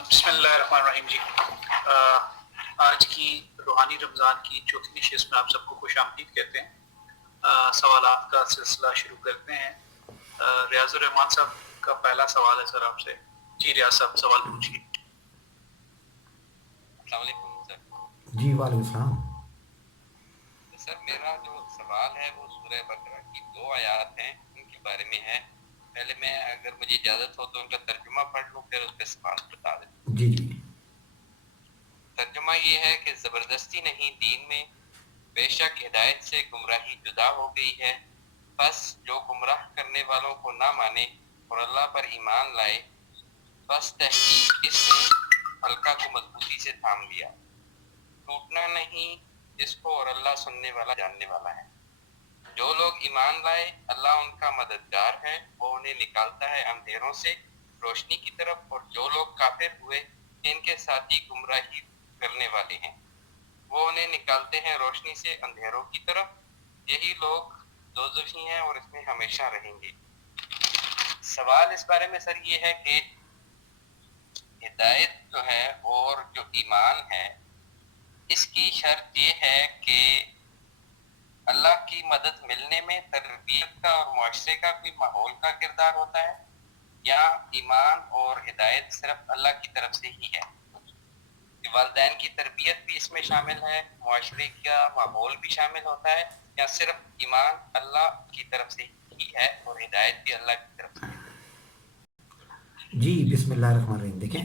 بسم اللہ الرحمن الرحیم جی. آج کی روحانی رمضان کی چوتھی نشست میں آپ سب کو خوش آمدید کہتے ہیں. سوالات کا سلسلہ شروع کرتے ہیں. ریاض الرحمان صاحب کا پہلا سوال ہے سر آپ سے. جی ریاض صاحب سوال پوچھیے. السلام علیکم سر. جی وعلیکم السلام. سر میرا جو سوال ہے وہ سورہ بقرہ کی 2 آیات ہیں, ان کے بارے میں ہے. پہلے میں اگر مجھے اجازت ہو تو ان کا ترجمہ پڑھ لوں, پھر اس پہ سوال بتا دیں. جی جی. ترجمہ یہ ہے کہ زبردستی نہیں دین میں, بے شک ہدایت سے گمراہی جدا ہو گئی ہے. بس جو گمراہ کرنے والوں کو نہ مانے اور اللہ پر ایمان لائے, بس تحقیق اس نے حلقہ کو مضبوطی سے تھام لیا, ٹوٹنا نہیں جس کو, اور اللہ سننے والا جاننے والا ہے. جو لوگ ایمان لائے اللہ ان کا مددگار ہے, وہ انہیں نکالتا ہے اندھیروں سے روشنی کی طرف. اور جو لوگ کافر ہوئے ان کے ساتھی گمراہی کرنے والے ہیں, وہ انہیں نکالتے ہیں روشنی سے اندھیروں کی طرف. یہی لوگ دوزخی ہیں اور اس میں ہمیشہ رہیں گے. سوال اس بارے میں سر یہ ہے کہ ہدایت جو ہے اور جو ایمان ہے, اس کی شرط یہ ہے کہ اللہ کی مدد ملنے میں تربیت کا اور معاشرے کا کوئی ماحول کا کردار ہوتا ہے, یا ایمان اور ہدایت صرف اللہ کی طرف سے ہی ہے. والدین کی تربیت بھی اس میں شامل ہے, معاشرے کا ماحول بھی شامل ہوتا ہے, یا صرف ایمان اللہ کی طرف سے ہی ہے اور ہدایت بھی اللہ کی طرف سے ہے. جی بسم اللہ الرحمن الرحیم. دیکھیں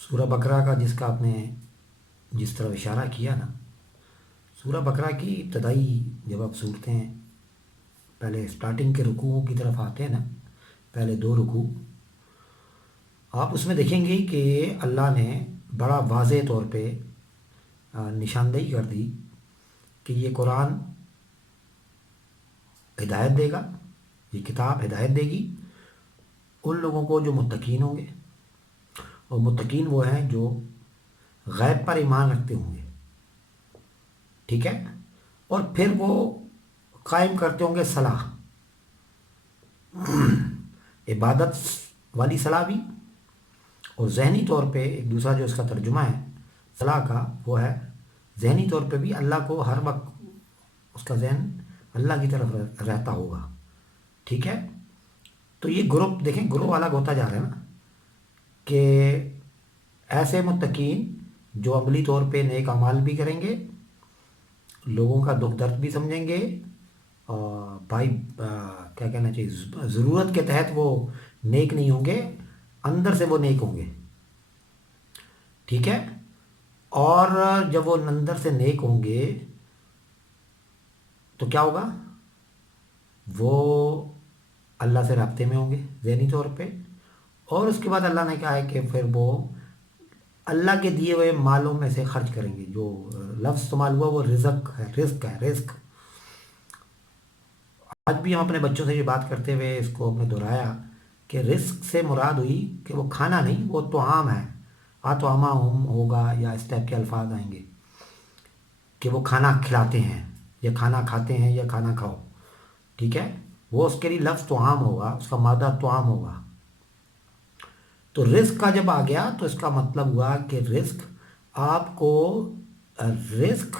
سورہ بقرہ کا جس کا آپ نے جس طرح اشارہ کیا نا, سورہ بقرہ کی ابتدائی جب آپ صورتیں پہلے سٹارٹنگ کے رکوعوں کی طرف آتے ہیں نا, پہلے 2 رکوع آپ اس میں دیکھیں گے کہ اللہ نے بڑا واضح طور پہ نشاندہی کر دی کہ یہ قرآن ہدایت دے گا, یہ کتاب ہدایت دے گی ان لوگوں کو جو متقین ہوں گے. اور متقین وہ ہیں جو غیب پر ایمان رکھتے ہوں گے, ٹھیک ہے, اور پھر وہ قائم کرتے ہوں گے صلاح, عبادت والی صلاح بھی, اور ذہنی طور پہ ایک دوسرا جو اس کا ترجمہ ہے صلاح کا وہ ہے ذہنی طور پہ بھی اللہ کو ہر وقت اس کا ذہن اللہ کی طرف رہتا ہوگا, ٹھیک ہے. تو یہ گروپ دیکھیں گروہ الگ ہوتا جا رہا ہے نا, کہ ایسے متقین جو عملی طور پہ نیک اعمال بھی کریں گے, لوگوں کا دکھ درد بھی سمجھیں گے, اور بھائی کیا کہنا چاہیے ضرورت کے تحت وہ نیک نہیں ہوں گے, اندر سے وہ نیک ہوں گے, ٹھیک ہے. اور جب وہ اندر سے نیک ہوں گے تو کیا ہوگا, وہ اللہ سے رابطے میں ہوں گے ذہنی طور پہ, اور اس کے بعد اللہ نے کہا ہے کہ پھر وہ اللہ کے دیے ہوئے مالوں میں سے خرچ کریں گے. جو لفظ استعمال ہوا وہ رزق ہے, رزق ہے, رزق. آج بھی ہم اپنے بچوں سے یہ بات کرتے ہوئے اس کو ہم نے دہرایا کہ رزق سے مراد ہوئی کہ وہ کھانا نہیں, وہ طعام ہے. آطعما ہم ہوگا یا اس ٹائپ کے الفاظ آئیں گے کہ وہ کھانا کھلاتے ہیں یا کھانا کھاتے ہیں یا کھانا کھاؤ, ٹھیک ہے. وہ اس کے لیے لفظ طعام ہوگا, اس کا مادہ طعام ہوگا. تو رزق کا جب آ گیا تو اس کا مطلب ہوا کہ رزق آپ کو, رزق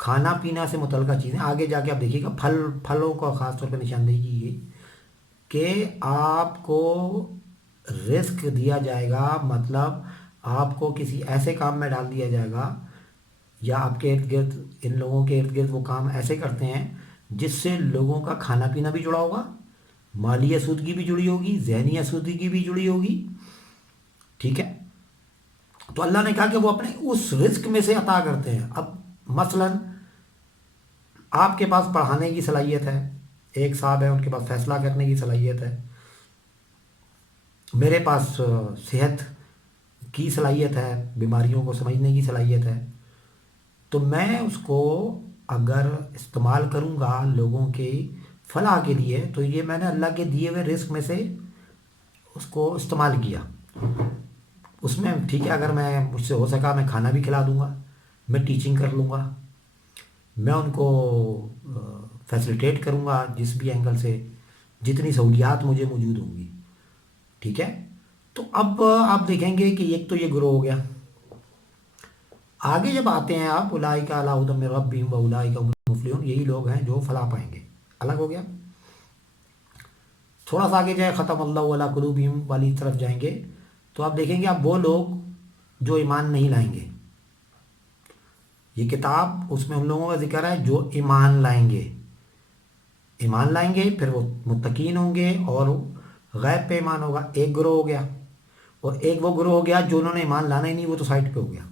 کھانا پینا سے متعلقہ چیزیں. آگے جا کے آپ دیکھیے گا پھلوں کا خاص طور پہ نشاندہی کی گئی کہ آپ کو رزق دیا جائے گا, مطلب آپ کو کسی ایسے کام میں ڈال دیا جائے گا, یا آپ کے ارد گرد ان لوگوں کے ارد گرد وہ کام ایسے کرتے ہیں جس سے لوگوں کا کھانا پینا بھی جڑا ہوگا, مالی آسودگی بھی جڑی ہوگی, ذہنی آسودگی بھی جڑی ہوگی, ٹھیک ہے. تو اللہ نے کہا کہ وہ اپنے اس رزق میں سے عطا کرتے ہیں. اب مثلا آپ کے پاس پڑھانے کی صلاحیت ہے, ایک صاحب ہے ان کے پاس فیصلہ کرنے کی صلاحیت ہے, میرے پاس صحت کی صلاحیت ہے, بیماریوں کو سمجھنے کی صلاحیت ہے. تو میں اس کو اگر استعمال کروں گا لوگوں کے فلاح کے لیے, تو یہ میں نے اللہ کے دیے ہوئے رزق میں سے اس کو استعمال کیا. اس میں ٹھیک ہے, اگر میں مجھ سے ہو سکا میں کھانا بھی کھلا دوں گا, میں ٹیچنگ کر لوں گا, میں ان کو فیسلیٹیٹ کروں گا جس بھی اینگل سے, جتنی سہولیات مجھے موجود ہوں گی, ٹھیک ہے. تو اب آپ دیکھیں گے کہ ایک تو یہ گروہ ہو گیا. آگے جب آتے ہیں آپ اولئک علی ھدی من ربہم واولئک هم المفلحون، یہی لوگ ہیں جو فلاح پائیں گے. الگ ہو گیا. تھوڑا سا آگے جائے ختم اللہ علی قلوبہم والی طرف جائیں گے تو آپ دیکھیں گے اب وہ لوگ جو ایمان نہیں لائیں گے. یہ کتاب اس میں ان لوگوں کا ذکر ہے جو ایمان لائیں گے. ایمان لائیں گے پھر وہ متقین ہوں گے اور غیب پہ ایمان ہوگا. ایک گروہ ہو گیا. اور ایک وہ گروہ ہو گیا جو انہوں نے ایمان لانا ہی نہیں، وہ تو سائٹ پہ ہو گیا.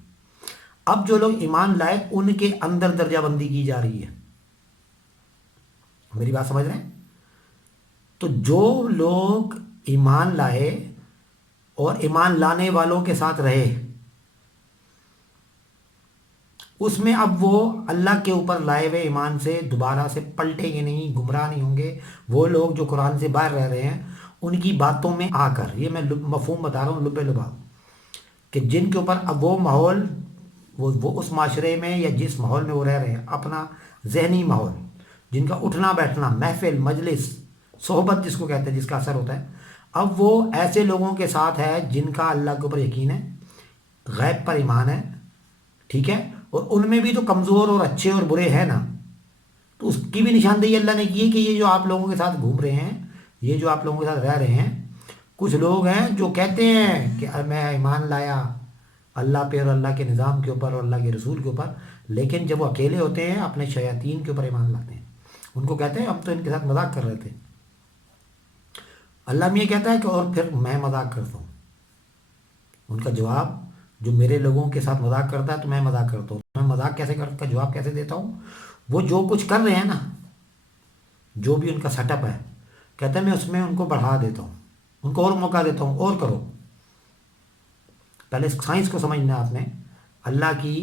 اب جو لوگ ایمان لائے ان کے اندر درجہ بندی کی جا رہی ہے. میری بات سمجھ رہے ہیں؟ تو جو لوگ ایمان لائے اور ایمان لانے والوں کے ساتھ رہے، اس میں اب وہ اللہ کے اوپر لائے ہوئے ایمان سے دوبارہ سے پلٹیں گے نہیں، گمراہ نہیں ہوں گے. وہ لوگ جو قرآن سے باہر رہ رہے ہیں ان کی باتوں میں آ کر، یہ میں مفہوم بتا رہا ہوں لب لبا، کہ جن کے اوپر اب وہ ماحول، وہ اس معاشرے میں یا جس ماحول میں وہ رہ رہے ہیں، اپنا ذہنی ماحول، جن کا اٹھنا بیٹھنا، محفل، مجلس، صحبت جس کو کہتے ہیں، جس کا اثر ہوتا ہے، اب وہ ایسے لوگوں کے ساتھ ہے جن کا اللہ کے اوپر یقین ہے، غیب پر ایمان ہے. ٹھیک ہے؟ اور ان میں بھی تو کمزور اور اچھے اور برے ہیں نا. تو اس کی بھی نشاندہی اللہ نے کی ہے کہ یہ جو آپ لوگوں کے ساتھ گھوم رہے ہیں، یہ جو آپ لوگوں کے ساتھ رہ رہے ہیں، کچھ لوگ ہیں جو کہتے ہیں کہ میں ایمان لایا اللہ پہ اور اللہ کے نظام کے اوپر اور اللہ کے رسول کے اوپر، لیکن جب وہ اکیلے ہوتے ہیں اپنے شیاطین کے اوپر ایمان لاتے ہیں. ان کو کہتے ہیں ہم تو ان کے ساتھ مذاق کر رہے تھے. اللہ میں یہ کہتا ہے کہ اور پھر میں مذاق کرتا ہوں. ان کا جواب، جو میرے لوگوں کے ساتھ مذاق کرتا ہے تو میں مذاق کرتا ہوں. میں مذاق کیسے کرتا، جواب کیسے دیتا ہوں؟ وہ جو کچھ کر رہے ہیں نا، جو بھی ان کا سیٹ اپ ہے، کہتے ہیں میں اس میں ان کو بڑھا دیتا ہوں، ان کو اور موقع دیتا ہوں، اور کرو. پہلے سائنس کو سمجھنا ہے آپ نے، اللہ کی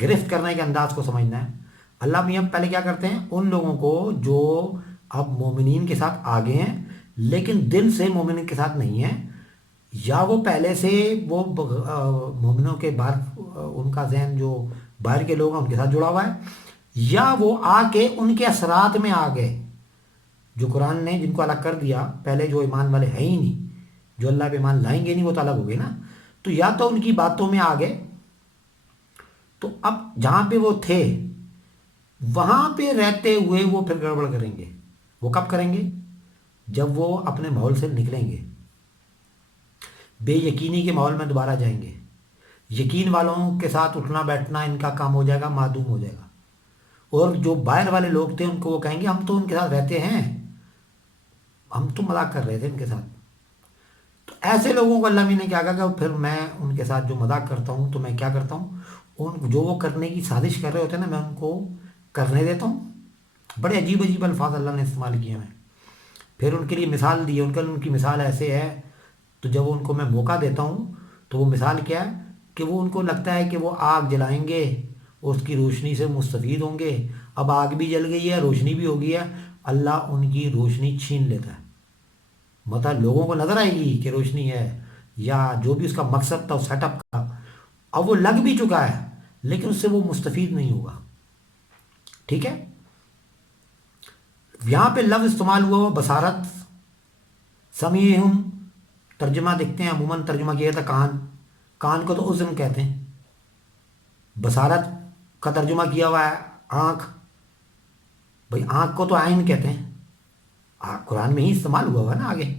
گرفت کرنے کے انداز کو سمجھنا ہے. اللہ میاں پہلے کیا کرتے ہیں، ان لوگوں کو جو اب مومنین کے ساتھ آگے ہیں لیکن دل سے مومنین کے ساتھ نہیں ہیں، یا وہ پہلے سے وہ مومنوں کے باہر، ان کا ذہن جو باہر کے لوگ ہیں ان کے ساتھ جڑا ہوا ہے، یا وہ آ کے ان کے اثرات میں آ گئے. جو قرآن نے جن کو الگ کر دیا، پہلے جو ایمان والے ہیں ہی نہیں، جو اللہ پہ ایمان لائیں گے نہیں، وہ تو الگ ہو گئے نا. تو یا تو ان کی باتوں میں آ گئے، تو اب جہاں پہ وہ تھے وہاں پہ رہتے ہوئے وہ پھر گڑبڑ کریں گے. وہ کب کریں گے؟ جب وہ اپنے ماحول سے نکلیں گے، بے یقینی کے ماحول میں دوبارہ جائیں گے. یقین والوں کے ساتھ اٹھنا بیٹھنا ان کا کام ہو جائے گا، معدوم ہو جائے گا. اور جو باہر والے لوگ تھے ان کو وہ کہیں گے ہم تو ان کے ساتھ رہتے ہیں، ہم تو مذاق کر رہے تھے ان کے ساتھ. تو ایسے لوگوں کو اللہ نے کیا کہا کہ پھر میں ان کے ساتھ جو مذاق کرتا ہوں تو میں کیا کرتا ہوں، ان جو وہ کرنے کی سازش کر رہے ہوتے ہیں نا، میں ان کو کرنے دیتا ہوں. بڑے عجیب عجیب الفاظ اللہ نے استعمال کیے ہیں. پھر ان کے لیے مثال دی ہے، ان کی مثال ایسے ہے. تو جب ان کو میں موقع دیتا ہوں تو وہ مثال کیا ہے کہ وہ ان کو لگتا ہے کہ وہ آگ جلائیں گے، اس کی روشنی سے مستفید ہوں گے. اب آگ بھی جل گئی ہے، روشنی بھی ہو گئی ہے، اللہ ان کی روشنی چھین لیتا ہے. مطلب لوگوں کو نظر آئے گی کہ روشنی ہے، یا جو بھی اس کا مقصد تھا سیٹ اپ کا، اب وہ لگ بھی چکا ہے لیکن اس سے وہ مستفید نہیں ہوگا. ٹھیک ہے؟ یہاں پہ لفظ استعمال ہوا بصارت. سمیعہم ترجمہ دیکھتے ہیں، عموماً ترجمہ کیا تھا کان. کان کو تو اذن کہتے ہیں. بصارت کا ترجمہ کیا ہوا ہے آنکھ. بھئی آنکھ کو تو عین کہتے ہیں، قرآن میں ہی استعمال ہوا ہوا نا آگے.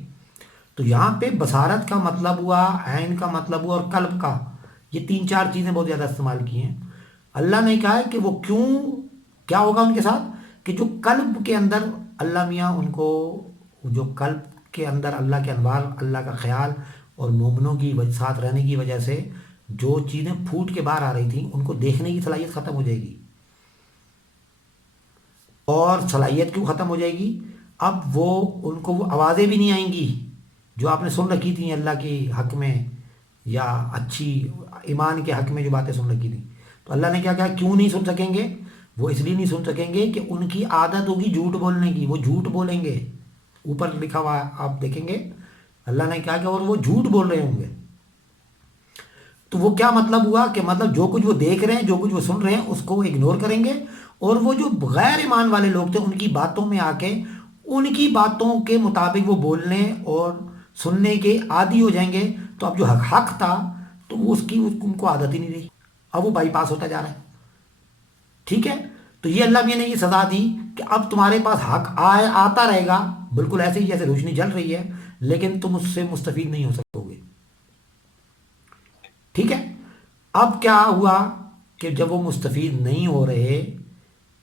تو یہاں پہ بصارت کا مطلب ہوا، عین کا مطلب ہوا، اور قلب کا. یہ تین چار چیزیں بہت زیادہ استعمال کی ہیں. اللہ نے کہا ہے کہ وہ کیوں، کیا ہوگا ان کے ساتھ، کہ جو قلب کے اندر اللہ میاں ان کو، جو قلب کے اندر اللہ کے انوار، اللہ کا خیال اور مومنوں کی ساتھ رہنے کی وجہ سے جو چیزیں پھوٹ کے باہر آ رہی تھیں ان کو دیکھنے کی صلاحیت ختم ہو جائے گی. اور صلاحیت کیوں ختم ہو جائے گی؟ اب وہ ان کو وہ آوازیں بھی نہیں آئیں گی جو آپ نے سن رکھی تھیں اللہ کے حق میں، یا اچھی ایمان کے حق میں جو باتیں سن رکھی تھیں. تو اللہ نے کیا کہا کیوں نہیں سن سکیں گے؟ وہ اس لیے نہیں سن سکیں گے کہ ان کی عادت ہوگی جھوٹ بولنے کی، وہ جھوٹ بولیں گے. اوپر لکھا ہوا آپ دیکھیں گے، اللہ نے کہا کہ اور وہ جھوٹ بول رہے ہوں گے. تو وہ کیا مطلب ہوا کہ مطلب جو کچھ وہ دیکھ رہے ہیں، جو کچھ وہ سن رہے ہیں، اس کو وہ اگنور کریں گے. اور وہ جو غیر ایمان والے لوگ تھے ان کی باتوں میں آ کے ان کی باتوں کے مطابق وہ بولنے اور سننے کے عادی ہو جائیں گے تو اب جو حق تھا تو وہ اس کی ان کو عادت ہی نہیں رہی، اب وہ بائی پاس ہوتا جا رہا ہے. ٹھیک ہے، تو یہ اللہ میاں نے یہ سزا دی کہ اب تمہارے پاس حق آتا رہے گا بالکل ایسے ہی جیسے روشنی جل رہی ہے، لیکن تم اس سے مستفید نہیں ہو سکو گے. ٹھیک ہے، اب کیا ہوا کہ جب وہ مستفید نہیں ہو رہے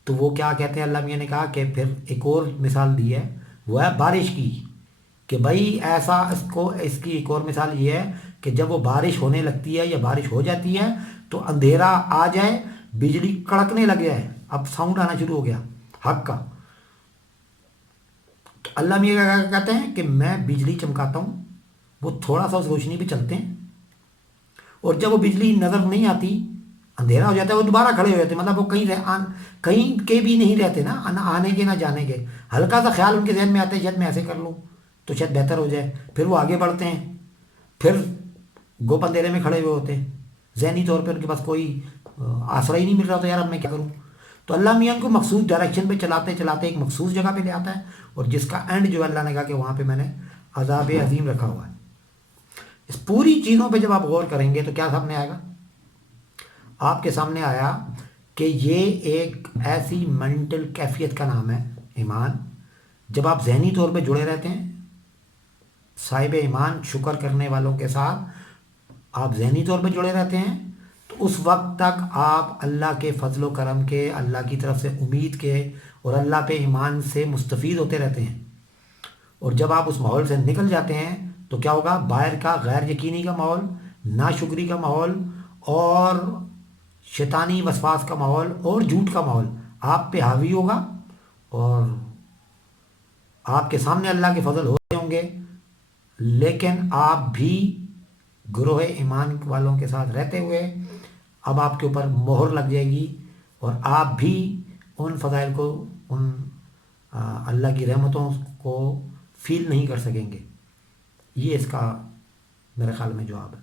تو وہ کیا کہتے ہیں، اللہ میاں نے کہا کہ پھر ایک اور مثال دی ہے، وہ ہے بارش کی، کہ بھائی ایسا اس کی ایک اور مثال یہ ہے کہ جب وہ بارش ہونے لگتی ہے یا بارش ہو جاتی ہے تو اندھیرا آ جائے، بجلی کڑکنے لگ جائے، اب ساؤنڈ آنا شروع ہو گیا حق کا، تو اللہ میاں کیا کہتے ہیں کہ میں بجلی چمکاتا ہوں، وہ تھوڑا سا اس روشنی پہ چلتے ہیں، اور جب وہ بجلی نظر نہیں آتی، اندھیرا ہو جاتا ہے، وہ دوبارہ کھڑے ہو جاتے ہیں، مطلب وہ کہیں کے بھی نہیں رہتے نا، نہ آنے کے نہ جانے کے، ہلکا سا خیال ان کے ذہن میں آتا ہے شاید میں ایسے کر لوں تو شاید بہتر ہو جائے، پھر وہ آگے بڑھتے ہیں، پھر گوپ اندھیرے میں کھڑے ہوئے ہوتے ہیں، ذہنی طور پہ ان کے پاس کوئی آسرا ہی نہیں مل رہا تو یار اب میں کیا کروں. تو اللہ میاں ان کو مخصوص ڈائریکشن پہ چلاتے چلاتے ایک مخصوص جگہ پہ لے آتا ہے، اور جس کا اینڈ جو اللہ نے کہا کہ وہاں پہ میں نے عذاب عظیم رکھا ہوا ہے. اس پوری چیزوں پہ جب آپ غور کریں گے تو کیا سامنے آئے گا؟ آپ کے سامنے آیا کہ یہ ایک ایسی مینٹل کیفیت کا نام ہے ایمان. جب آپ ذہنی طور پہ جڑے رہتے ہیں صاحب ایمان شکر کرنے والوں کے ساتھ، آپ ذہنی طور پہ جڑے رہتے ہیں تو اس وقت تک آپ اللہ کے فضل و کرم کے، اللہ کی طرف سے امید کے اور اللہ پہ ایمان سے مستفید ہوتے رہتے ہیں. اور جب آپ اس ماحول سے نکل جاتے ہیں تو کیا ہوگا؟ باہر کا غیر یقینی کا ماحول، ناشکری کا ماحول، اور شیطانی وسواس کا ماحول اور جھوٹ کا ماحول آپ پہ حاوی ہوگا، اور آپ کے سامنے اللہ کے فضل ہوتے ہوں گے، لیکن آپ بھی گروہ ایمان والوں کے ساتھ رہتے ہوئے اب آپ کے اوپر مہر لگ جائے گی، اور آپ بھی ان فضائل کو، ان اللہ کی رحمتوں کو فیل نہیں کر سکیں گے. یہ اس کا میرے خیال میں جواب ہے.